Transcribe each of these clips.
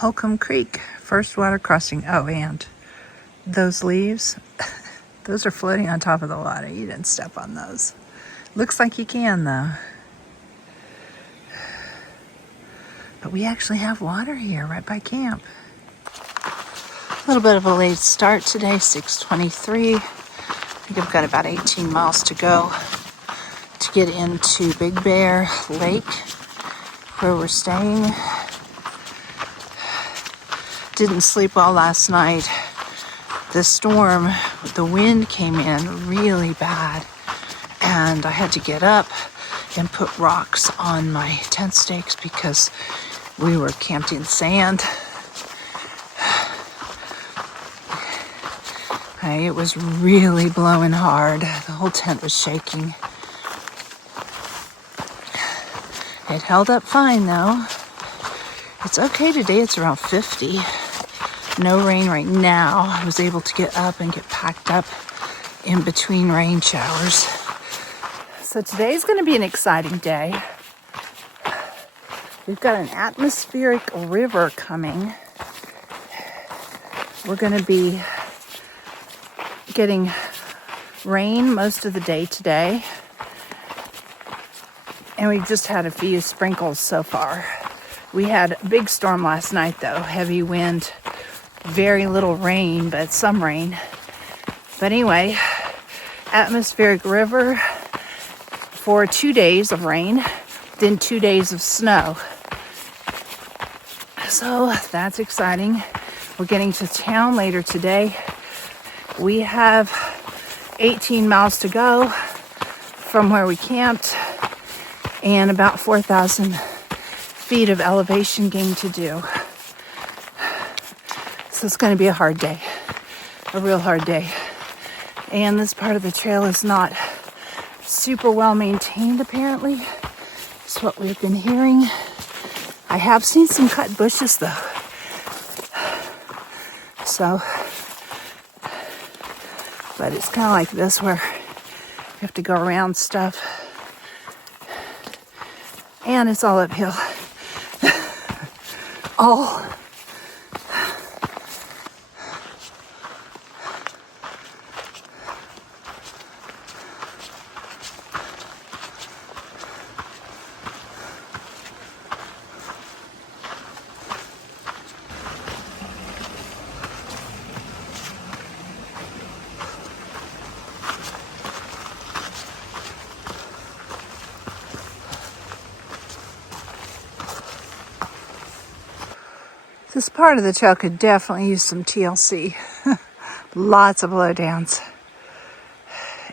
Holcomb Creek, first water crossing. Oh, and those leaves, those are floating on top of the water. You didn't step on those. Looks like you can, though. But we actually have water here right by camp. A little bit of a late start today, 6:23. I think I've got about 18 miles to go to get into Big Bear Lake, where we're staying. Didn't sleep well last night. The storm, the wind came in really bad, and I had to get up and put rocks on my tent stakes because we were camped in sand. It was really blowing hard. The whole tent was shaking. It held up fine though. It's okay today, it's around 50. No rain right now. I was able to get up and get packed up in between rain showers. So today's going to be an exciting day. We've got an atmospheric river coming. We're going to be getting rain most of the day today. And we just had a few sprinkles so far. We had a big storm last night though, heavy wind, very little rain, but some rain. But anyway, atmospheric river for 2 days of rain, then 2 days of snow. So that's exciting. We're getting to town later today. We have 18 miles to go from where we camped and about 4,000 feet of elevation gain to do. So it's going to be a hard day, a real hard day. And this part of the trail is not super well maintained, apparently. It's what we've been hearing. I have seen some cut bushes though. So, but it's kind of like this where you have to go around stuff. And it's all uphill. All. This part of the trail could definitely use some TLC. Lots of blowdowns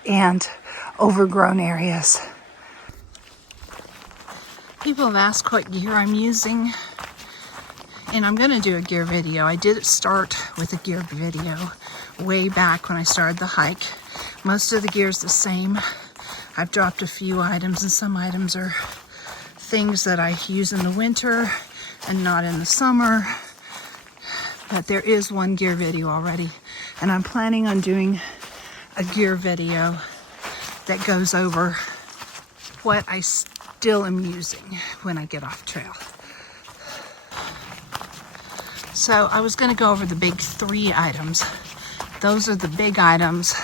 and overgrown areas. People have asked what gear I'm using, and I'm going to do a gear video. I did start with a gear video way back when I started the hike. Most of the gear is the same. I've dropped a few items, and some items are things that I use in the winter and not in the summer. But there is one gear video already, and I'm planning on doing a gear video that goes over what I still am using when I get off trail. So I was going to go over the big 3 items. Those are the big items: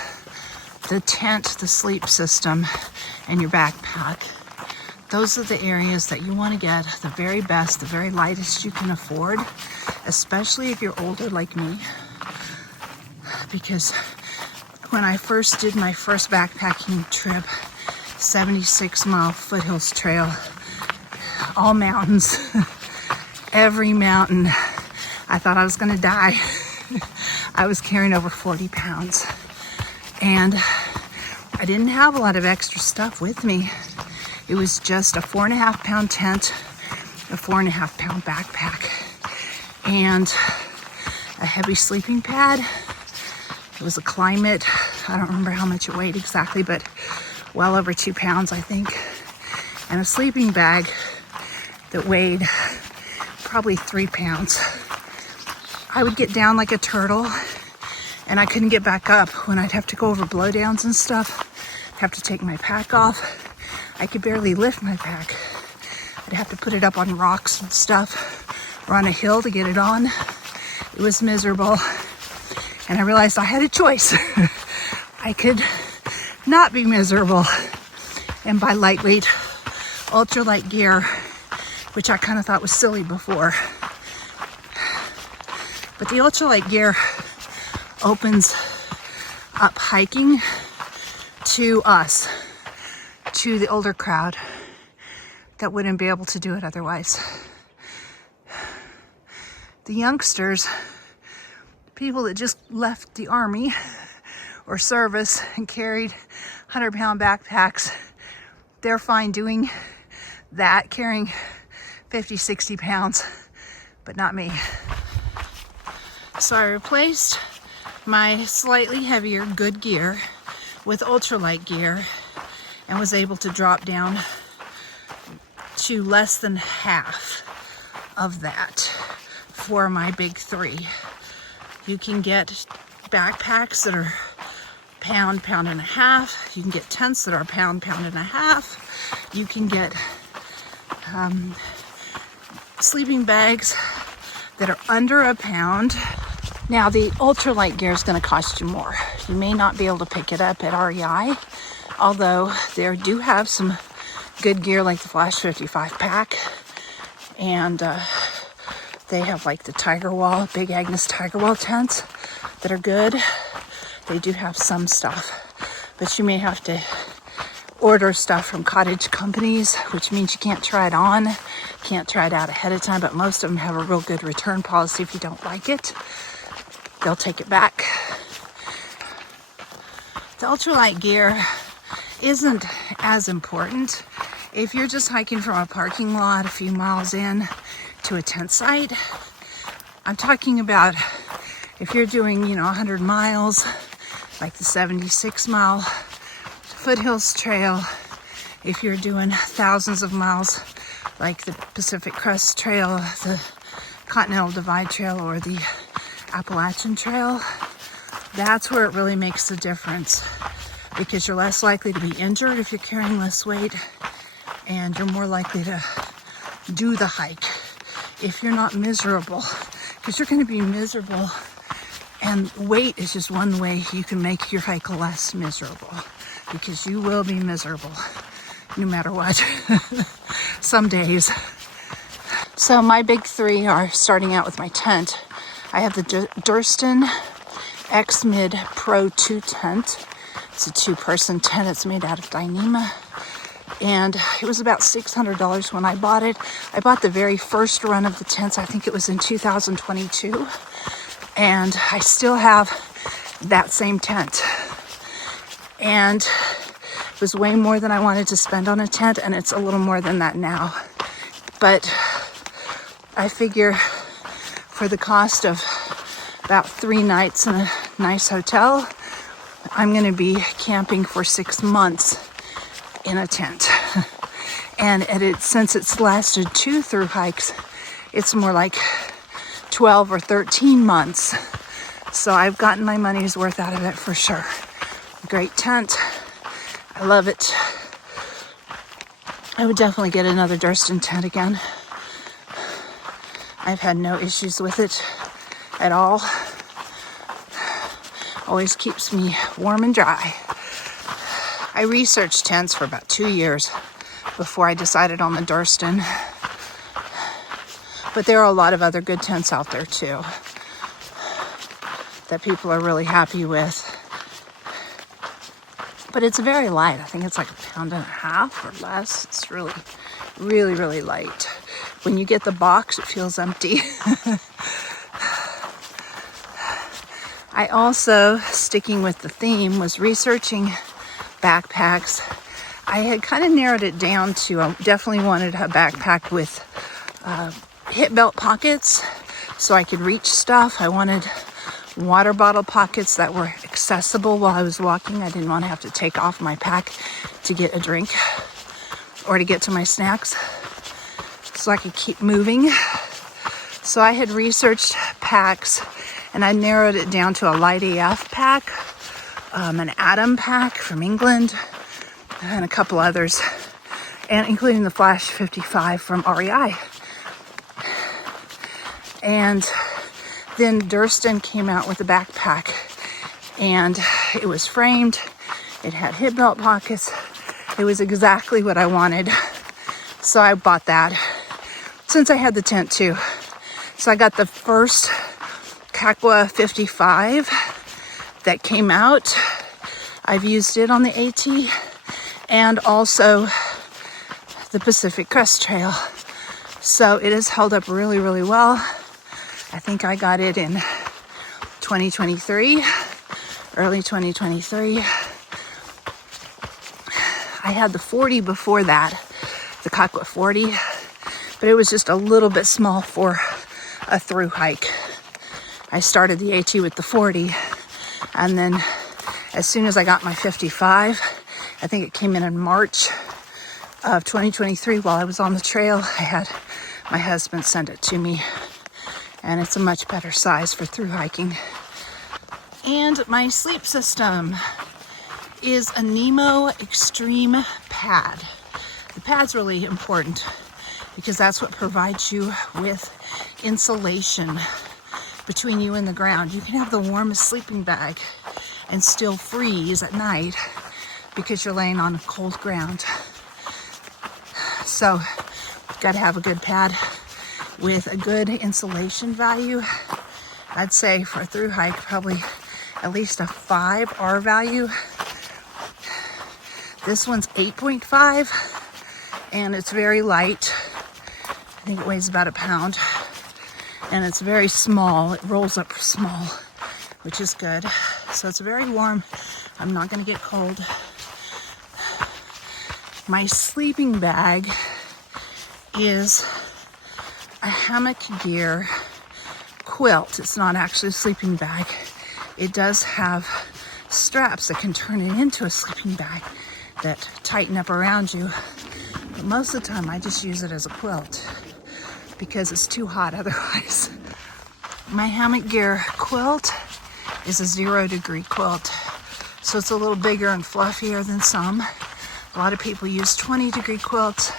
the tent, the sleep system, and your backpack. Those are the areas that you want to get the very best, the very lightest you can afford, especially if you're older like me. Because when I first did my first backpacking trip, 76-mile foothills trail, all mountains, every mountain, I thought I was going to die. I was carrying over 40 pounds. And I didn't have a lot of extra stuff with me. It was just a 4.5-pound tent, a 4.5-pound backpack, and a heavy sleeping pad. It was a Climate. I don't remember how much it weighed exactly, but well over 2 pounds, I think. And a sleeping bag that weighed probably 3 pounds. I would get down like a turtle, and I couldn't get back up when I'd have to go over blowdowns and stuff. I'd have to take my pack off. I could barely lift my pack. I'd have to put it up on rocks and stuff run a hill to get it on. It was miserable. And I realized I had a choice. I could not be miserable and buy lightweight, ultralight gear, which I kind of thought was silly before. But the ultralight gear opens up hiking to us, to the older crowd that wouldn't be able to do it otherwise. The youngsters, people that just left the army or service and carried 100-pound backpacks, they're fine doing that, carrying 50, 60 pounds, but not me. So I replaced my slightly heavier good gear with ultralight gear and was able to drop down to less than half of that for my big 3. You can get backpacks that are pound, pound and a half. You can get tents that are pound, pound and a half. You can get sleeping bags that are under a pound. Now the ultralight gear is going to cost you more. You may not be able to pick it up at REI, although they do have some good gear like the Flash 55 pack, and they have like the Tiger Wall, Big Agnes Tiger Wall tents that are good. They do have some stuff, but you may have to order stuff from cottage companies, which means you can't try it on, can't try it out ahead of time, but most of them have a real good return policy. If you don't like it, they'll take it back. The ultralight gear isn't as important if you're just hiking from a parking lot a few miles in to a tent site. I'm talking about if you're doing, 100 miles, like the 76-mile Foothills Trail, if you're doing thousands of miles, like the Pacific Crest Trail, the Continental Divide Trail, or the Appalachian Trail, that's where it really makes a difference, because you're less likely to be injured if you're carrying less weight, and you're more likely to do the hike if you're not miserable, because you're going to be miserable, and weight is just one way you can make your hike less miserable, because you will be miserable no matter what. Some days. So my big 3 are starting out with my tent. I have the Durston X-Mid Pro 2 tent. It's a 2-person tent. It's made out of Dyneema. And it was about $600 when I bought it. I bought the very first run of the tents. I think it was in 2022. And I still have that same tent. And it was way more than I wanted to spend on a tent, and it's a little more than that now. But I figure for the cost of about 3 nights in a nice hotel, I'm going to be camping for 6 months in a tent. And since it's lasted 2 through hikes, it's more like 12 or 13 months. So I've gotten my money's worth out of it for sure. Great tent. I love it. I would definitely get another Durston tent again. I've had no issues with it at all. Always keeps me warm and dry. I researched tents for about 2 years before I decided on the Durston. But there are a lot of other good tents out there too that people are really happy with. But it's very light. I think it's like 1.5 pounds or less. It's really, really, really light. When you get the box, it feels empty. I also, sticking with the theme, was researching backpacks. I had kind of narrowed it down to, I definitely wanted a backpack with hip belt pockets so I could reach stuff. I wanted water bottle pockets that were accessible while I was walking. I didn't want to have to take off my pack to get a drink or to get to my snacks, so I could keep moving. So I had researched packs, and I narrowed it down to a light AF pack, an Atom pack from England, and a couple others, and including the Flash 55 from REI. And then Durston came out with a backpack, and it was framed. It had hip belt pockets. It was exactly what I wanted. So I bought that since I had the tent too. So I got the first Kakwa 55 that came out. I've used it on the AT and also the Pacific Crest Trail. So it has held up really, really well. I think I got it in 2023, early 2023. I had the 40 before that, the Kakwa 40, but it was just a little bit small for a through hike. I started the AT with the 40, and then as soon as I got my 55, I think it came in March of 2023 while I was on the trail. I had my husband send it to me, and it's a much better size for through hiking. And my sleep system is a Nemo Extreme pad. The pad's really important because that's what provides you with insulation between you and the ground. You can have the warmest sleeping bag and still freeze at night because you're laying on cold ground. So you've got to have a good pad with a good insulation value. I'd say for a through hike, probably at least a 5 R value. This one's 8.5, and it's very light. I think it weighs about a pound, and it's very small. It rolls up small, which is good. So it's very warm. I'm not going to get cold. My sleeping bag is a Hammock gear quilt. It's not actually a sleeping bag. It does have straps that can turn it into a sleeping bag that tighten up around you. But most of the time I just use it as a quilt because it's too hot otherwise. My Hammock gear quilt is a 0-degree quilt. So it's a little bigger and fluffier than some. A lot of people use 20-degree quilts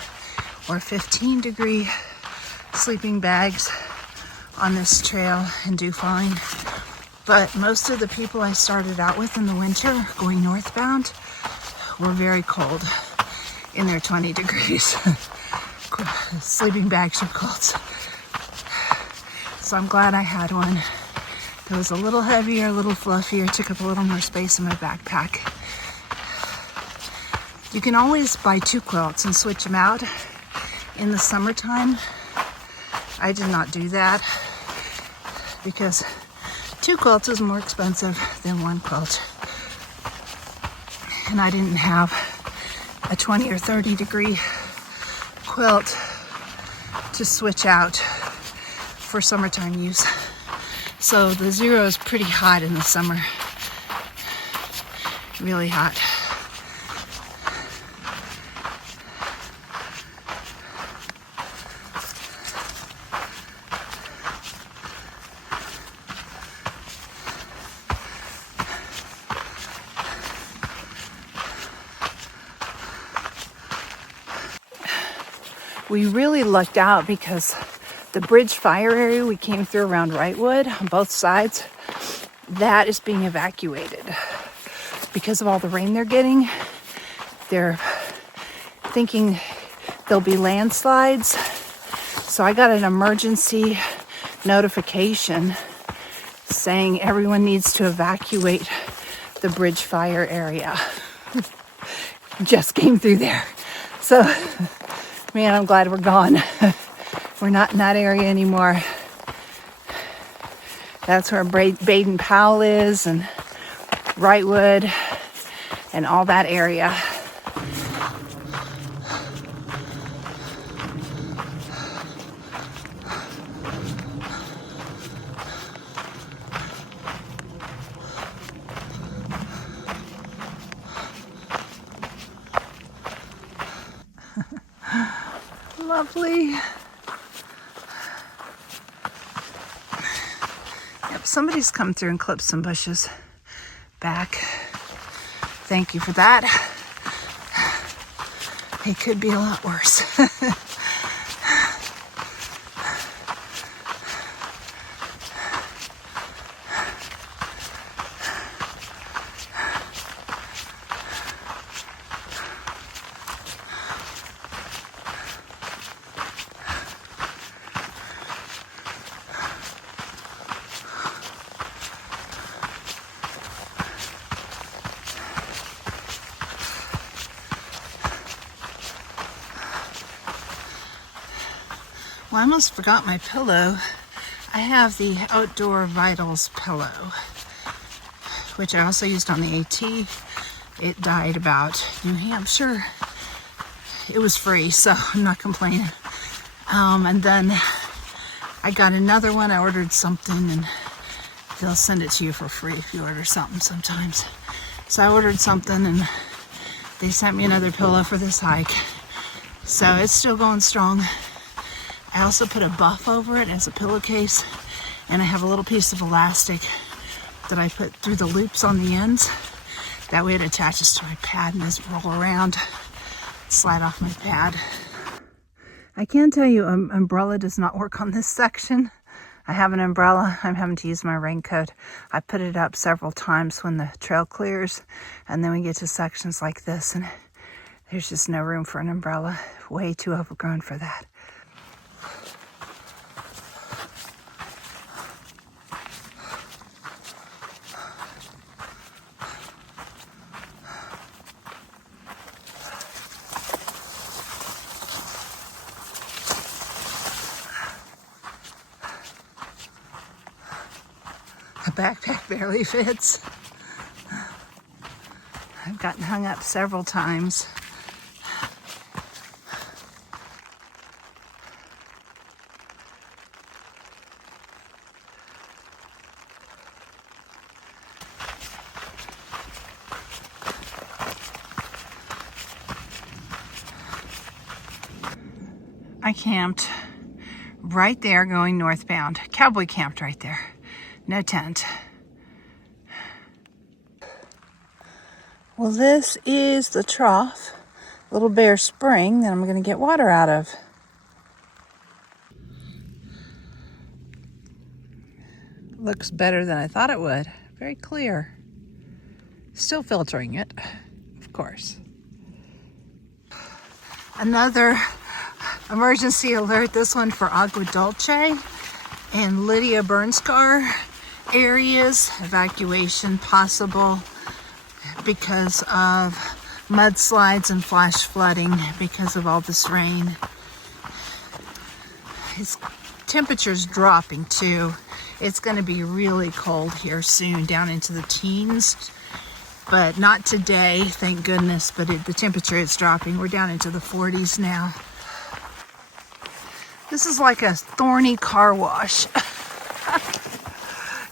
or 15-degree sleeping bags on this trail and do fine. But most of the people I started out with in the winter going northbound were very cold in their 20 degrees. Sleeping bags or quilts. So I'm glad I had one that was a little heavier, a little fluffier, took up a little more space in my backpack. You can always buy 2 quilts and switch them out in the summertime. I did not do that because 2 quilts is more expensive than 1 quilt. And I didn't have a 20 or 30 degree quilt to switch out for summertime use. So the 0 is pretty hot in the summer. Really hot. We really lucked out because the bridge fire area we came through around Wrightwood on both sides, that is being evacuated because of all the rain they're getting. They're thinking there'll be landslides. So I got an emergency notification saying everyone needs to evacuate the bridge fire area. Just came through there. So, man, I'm glad we're gone. We're not in that area anymore. That's where Baden Powell is and Wrightwood and all that area. Lovely. Yep, somebody's come through and clipped some bushes back. Thank you for that. It could be a lot worse. Well, I almost forgot my pillow. I have the Outdoor Vitals pillow, which I also used on the AT. It died about New Hampshire. It was free, so I'm not complaining. And then I got another one. I ordered something, and they'll send it to you for free if you order something sometimes. So I ordered something, and they sent me another pillow for this hike. So it's still going strong. I also put a buff over it as a pillowcase, and I have a little piece of elastic that I put through the loops on the ends. That way it attaches to my pad and doesn't roll around, slide off my pad. I can tell you, umbrella does not work on this section. I have an umbrella. I'm having to use my raincoat. I put it up several times when the trail clears, and then we get to sections like this, and there's just no room for an umbrella. Way too overgrown for that. The backpack barely fits. I've gotten hung up several times. I camped right there going northbound. Cowboy camped right there. No tent. Well, this is the trough, Little Bear Spring, that I'm going to get water out of. Looks better than I thought it would. Very clear. Still filtering it, of course. Another emergency alert, this one for Agua Dulce and Lydia burn scar areas. Evacuation possible because of mudslides and flash flooding because of all this rain. His temperature's dropping too. It's going to be really cold here soon, down into the teens. But not today, thank goodness, but the temperature is dropping. We're down into the 40s now. This is like a thorny car wash.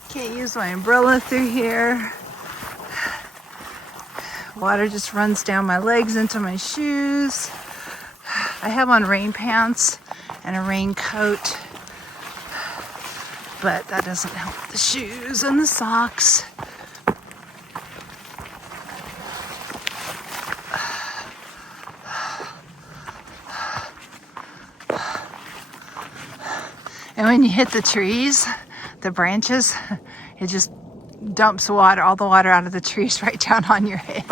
Can't use my umbrella through here. Water just runs down my legs into my shoes. I have on rain pants and a raincoat, but that doesn't help the shoes and the socks. And when you hit the trees, the branches, it just dumps water, all the water out of the trees right down on your head.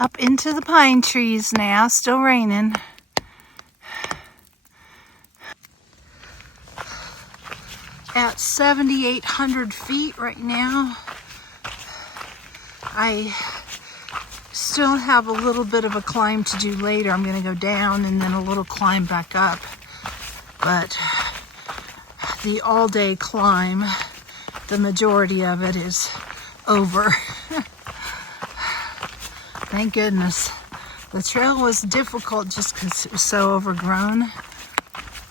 Up into the pine trees now, still raining. At 7,800 feet right now. I still have a little bit of a climb to do later. I'm gonna go down and then a little climb back up. But the all-day climb, the majority of it is over. Thank goodness. The trail was difficult just because it was so overgrown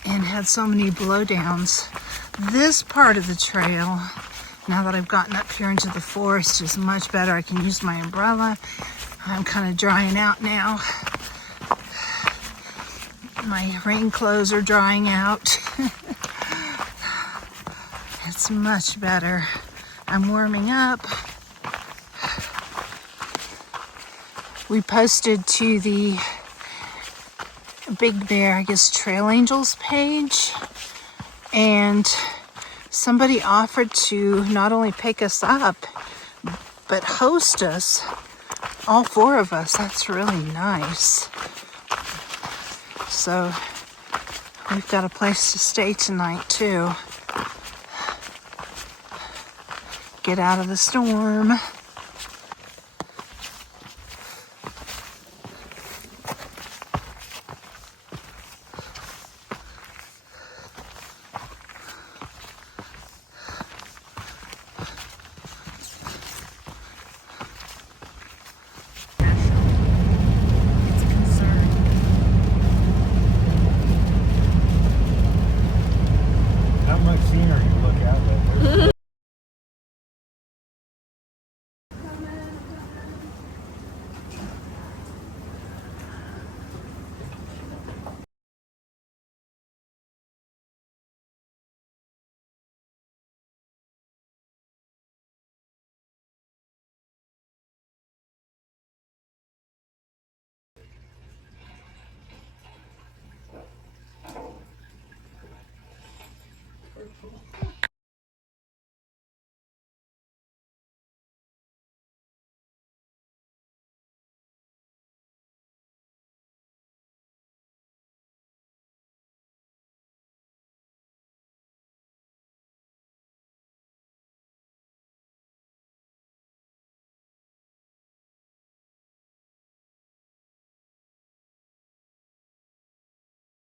and had so many blowdowns. This part of the trail, now that I've gotten up here into the forest, is much better. I can use my umbrella. I'm kind of drying out now. My rain clothes are drying out. It's much better. I'm warming up. We posted to the Big Bear, I guess, Trail Angels page, and somebody offered to not only pick us up, but host us, all four of us. That's really nice. So we've got a place to stay tonight too. Get out of the storm. How much scenery?